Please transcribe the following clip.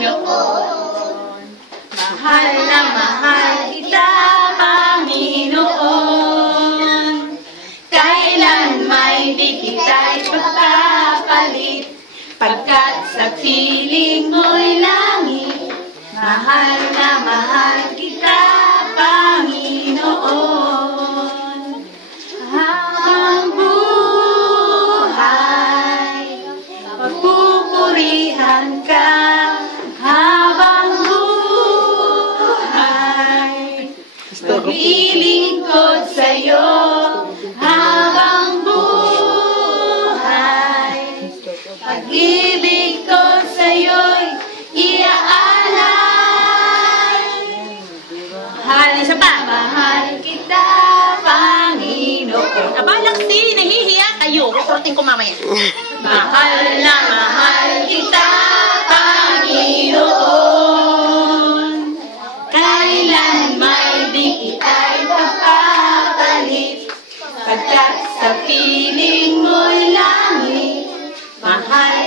Panginoon. Mahal na mahal kita, Panginoon. Kailan may di kita ipagpapalit, pagkat sa piling mo'y langit. Mahal na mahal kita, Panginoon. Habang buhay, pagpupurihan ka. Habang buhay, maglilingkod sa'yo. Habang buhay, pag-ibig ko sa'yo'y iaalay. Mahal, isa pa. Mahal kita, Panginoon. Abalak si, nahihiya kayo. Kukurting ko mamaya. Mahal na mahal kita, Panginoon. Kailan may di kita'y pagpapalit, pagkat sa piling mo'y langit. Mahal